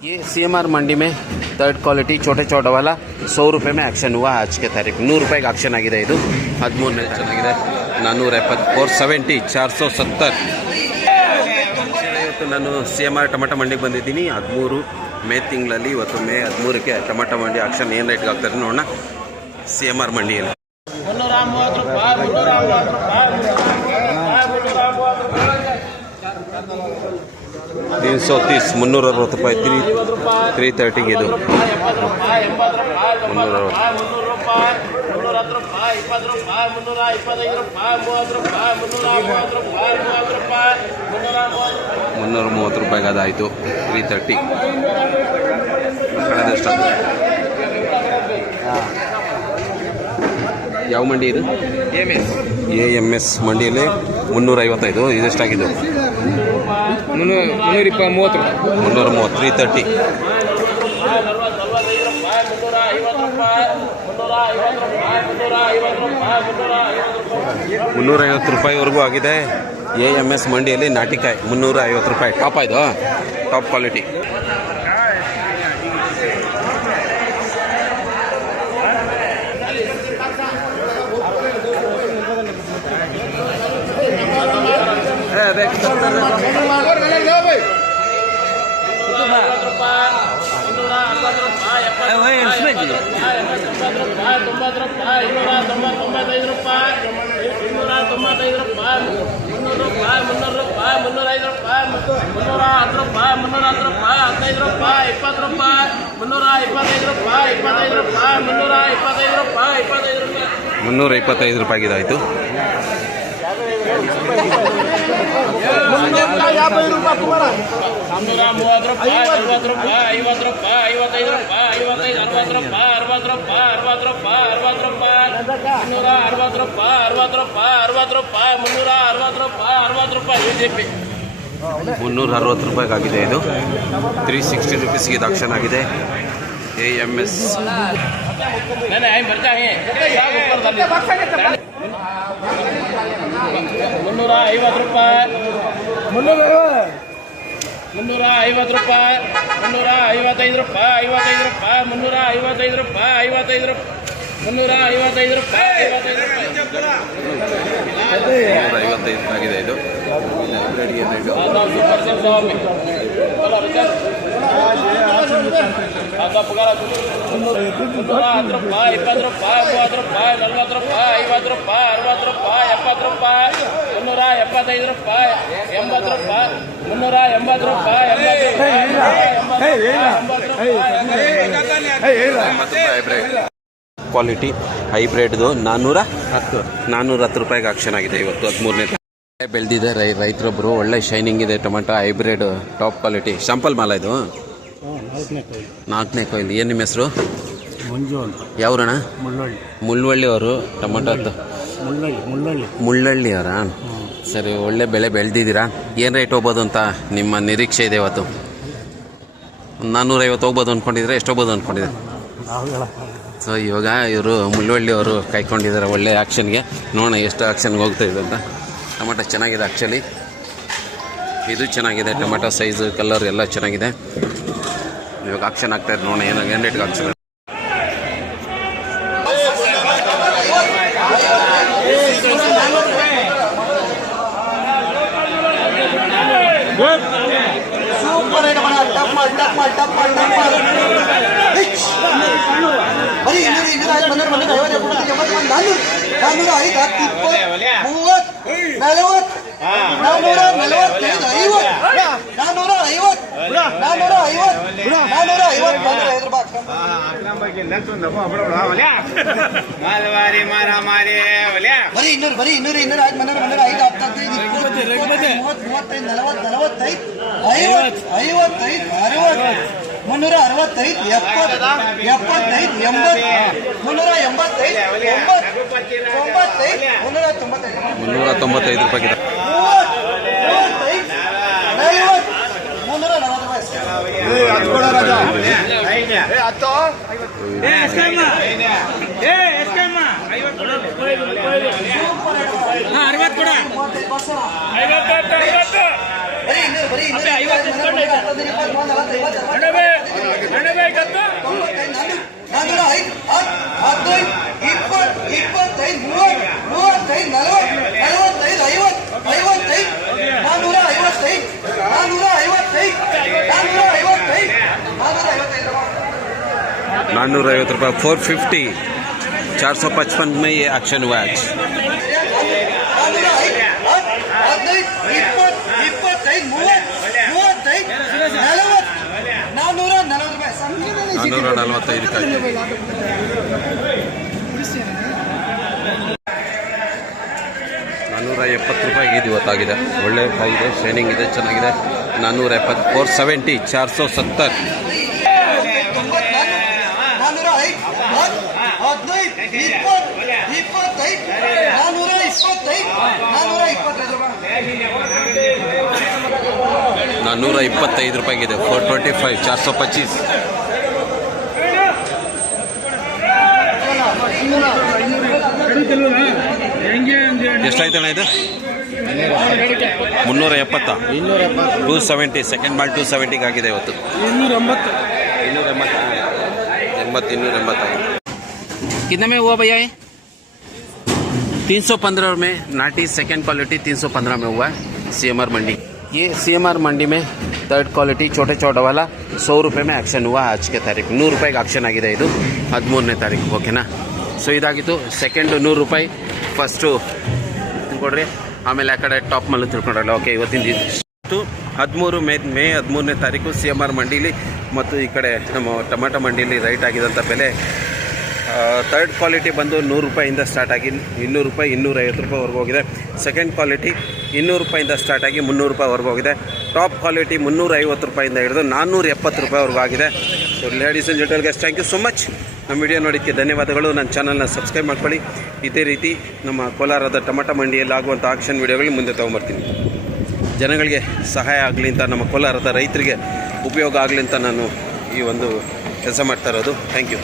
ये CMR मंडी में third quality छोटे छोटा वाला 100 रुपये में एक्शन हुआ आज के तारीख 100 रुपये का एक्शन आಗಿದೆ ಇದು 13ನೇ ಚೆನ್ನಾಗಿದೆ 470 470 ಇವತ್ತು ನಾನು CMR ಟೊಮೆಟೊ ಮಂಡಿಗೆ ಬಂದಿದ್ದೀನಿ 13 ಮೇ ತಿಂಗಳಲ್ಲಿ ಇವತ್ತು ಮೇ 13ಕ್ಕೆ ಟೊಮೆಟೊ ಮಂಡಿ ಆಕ್ಷನ್ ಏನು ರೇಟ್ಗೆ ಆಗ್ತದೆ ನೋಡೋಣ CMR ಮಂಡಿಯಲ್ಲಿ 330 360 ರೂಪಾಯಿ 330 ಇದು 330 ರೂಪಾಯಿಗೆ ಅದಾಯಿತು 330 ಯಾವ ಮಂಡಿ ಇದು AMS ಮಂಡಿಯಲ್ಲಿ 355 ಇದೆಷ್ಟಾಗಿದ್ದು 330 330 350 ರೂಪಾಯಿವರೆಗೂ ಆಗಿದೆ AMS ಮಂಡಿಯಲ್ಲಿ ನಾಟಿಕಾಯಿ 350 ರೂಪಾಯಿ ಟಾಪ್ ಆಯ್ತು ಟಾಪ್ ಕ್ವಾಲಿಟಿ ರೂಪಾಯಿಗಿದಾಯಿತು 360 ರೂಪಾಯಿಗಾಗಿದೆ ಇದು 360 ರೂಪೀಸ್ಗೆ ಇದು ಆಕ್ಷನ್ ಆಗಿದೆ AMS 350 ರೂಪಾಯಿ 350 ರೂಪಾಯಿ 355 ರೂಪಾಯಿ 55 ರೂಪಾಯಿ 355 ರೂಪಾಯಿ 55 355 ರೂಪಾಯಿ 55 ಆಗಿದೆ ಇದು ಕ್ವಾಲಿಟಿ ಹೈಬ್ರಿಡ್ದು 410 ರೂಪಾಯಿಗೆ ಆಕ್ಷನ್ ಆಗಿದೆ ಇವತ್ತು 13ನೇ ಬೆಳೆದಿದೆ ರೈತರೊಬ್ಬರು ಒಳ್ಳೆ ಶೈನಿಂಗ್ ಇದೆ tomato hybrid top quality sample ಮಾಲ ಇದು 4ನೇ ಕೊಯ್ಲು ಏನು ನಿಮ್ಮ ಹೆಸರು ಯಾವ್ರಣ ಮುಳ್ಳವಳ್ಳಿ ಅವರು ಟೊಮೆಟೊ ಮುಳ್ಳಳ್ಳಿ ಅವರಾ ಸರಿ ಒಳ್ಳೆ ಬೆಳೆ ಬೆಳೆದಿದ್ದೀರಾ ಏನು ರೇಟ್ ಹೋಗ್ಬೋದು ಅಂತ ನಿಮ್ಮ ನಿರೀಕ್ಷೆ ಇದೆ ಇವತ್ತು 450 ಹೋಗ್ಬೋದು ಅಂದ್ಕೊಂಡಿದ್ರೆ ಎಷ್ಟು ಹೋಗ್ಬೋದು ಅಂದ್ಕೊಂಡಿದ್ರೆ ಸೊ ಇವಾಗ ಇವರು ಮುಳ್ಳವಳ್ಳಿ ಅವರು ಕಾಯ್ಕೊಂಡಿದ್ದಾರೆ ಒಳ್ಳೆ ಆ್ಯಕ್ಷನ್ಗೆ ನೋಡೋಣ ಎಷ್ಟು ಆ್ಯಕ್ಷನ್ಗೆ ಹೋಗ್ತಾಯಿದೆ ಅಂತ ಟೊಮೆಟೊ ಚೆನ್ನಾಗಿದೆ ಆ್ಯಕ್ಚುಲಿ ಇದು ಚೆನ್ನಾಗಿದೆ ಟೊಮೆಟೊ ಸೈಜು ಕಲರ್ ಎಲ್ಲ ಚೆನ್ನಾಗಿದೆ ಇವಾಗ ಆಕ್ಷನ್ ಆಗ್ತಾಯಿದೆ ನೋಡೋಣ ಏನು ರೇಟ್ಗೆ ಆಕ್ಷನ್ ಮುನ್ನೂರ 65 75 395 ರೂಪಾಯಿ ಬರೀ 250 450 रुपये 450 455 में ये एक्शन हुआ आज 470 ರೂಪಾಯಿಗೆ ಇದು ಇವತ್ತಾಗಿದೆ. ಒಳ್ಳೆ ಕಾಯಿದೆ, ಶೈನಿಂಗ್ ಇದೆ, ಚೆನ್ನಾಗಿದೆ. 470 470 470 425 ರೂಪಾಯಿಗಿದೆ. 425 425 ಎಷ್ಟಾಯ್ತಣ್ಣ ಇದು? 370 270 ಸೆಕೆಂಡ್ ಬಾಲ್ 270 ಆಗಿದೆ ಇವತ್ತು. 280 कितने में हुआ भैया ये? 315 में नाटी सेकेंड क्वालिटी 315 में हुआ है CMR मंडी. ये CMR मंडी में थर्ड क्वालिटी छोटे छोटे वाला 100 रुपये में एक्शन हुआ आज के तारीख. 100 ರೂಪಾಯಿಗೆ ಆಕ್ಷನ್ ಆಗಿದೆ ಇದು 13ನೇ ತಾರೀಕು. ಓಕೆನಾ? ಸೊ ಇದಾಗಿತ್ತು. ಸೆಕೆಂಡ್ 100 ರೂಪಾಯಿ, ಫಸ್ಟು ತಿಳ್ಕೊಡ್ರಿ, ಆಮೇಲೆ ಆ ಕಡೆ ಟಾಪ್ ಮಲ್ಲು ತಿಳ್ಕೊಂಡ್ರಲ್ಲ. ಓಕೆ, ಇವತ್ತಿನ 13 ಮೇ 13ನೇ ತಾರೀಕು CMR ಮಂಡೀಲಿ ಮತ್ತು ಈ ಕಡೆ ನಮ್ಮ ಟೊಮೆಟೊ ಮಂಡಿಲಿ ರೈಟ್ ಆಗಿದಂಥ ಬೆಲೆ ಥರ್ಡ್ ಕ್ವಾಲಿಟಿ ಬಂದು 100 ರೂಪಾಯಿಂದ ಸ್ಟಾರ್ಟ್ ಆಗಿ 200 ರೂಪಾಯಿ 250 ರೂಪಾಯಿವರೆಗೂ ಹೋಗಿದೆ. ಸೆಕೆಂಡ್ ಕ್ವಾಲಿಟಿ 200 ರೂಪಾಯಿಂದ ಸ್ಟಾರ್ಟ್ ಆಗಿ 300 ರೂಪಾಯಿವರೆಗೂ ಹೋಗಿದೆ. ಟಾಪ್ ಕ್ವಾಲಿಟಿ 350 ರೂಪಾಯಿಂದ ಹಿಡಿದು 470 ರೂಪಾಯಿವರೆಗೂ ಆಗಿದೆ. So ladies and gentles, thank you so much. ನಮ್ಮ ವಿಡಿಯೋ ನೋಡೋಕ್ಕೆ ಧನ್ಯವಾದಗಳು. ನನ್ನ ಚಾನಲ್ನ ಸಬ್ಸ್ಕ್ರೈಬ್ ಮಾಡ್ಕೊಳ್ಳಿ. ಇದೇ ರೀತಿ ನಮ್ಮ ಕೋಲಾರದ ಟೊಮೆಟೊ ಮಂಡಿಯಲ್ಲಿ ಆಗುವಂಥ ಆಕ್ಷನ್ ವಿಡಿಯೋಗಳು ಮುಂದೆ ತೊಗೊಂಬರ್ತೀನಿ. ಜನಗಳಿಗೆ ಸಹಾಯ ಆಗಲಿ ಅಂತ, ನಮ್ಮ ಕೋಲಾರದ ರೈತರಿಗೆ ಉಪಯೋಗ ಆಗಲಿ ಅಂತ ನಾನು ಈ ಒಂದು ಕೆಲಸ ಮಾಡ್ತಾ ಇರೋದು. Thank you.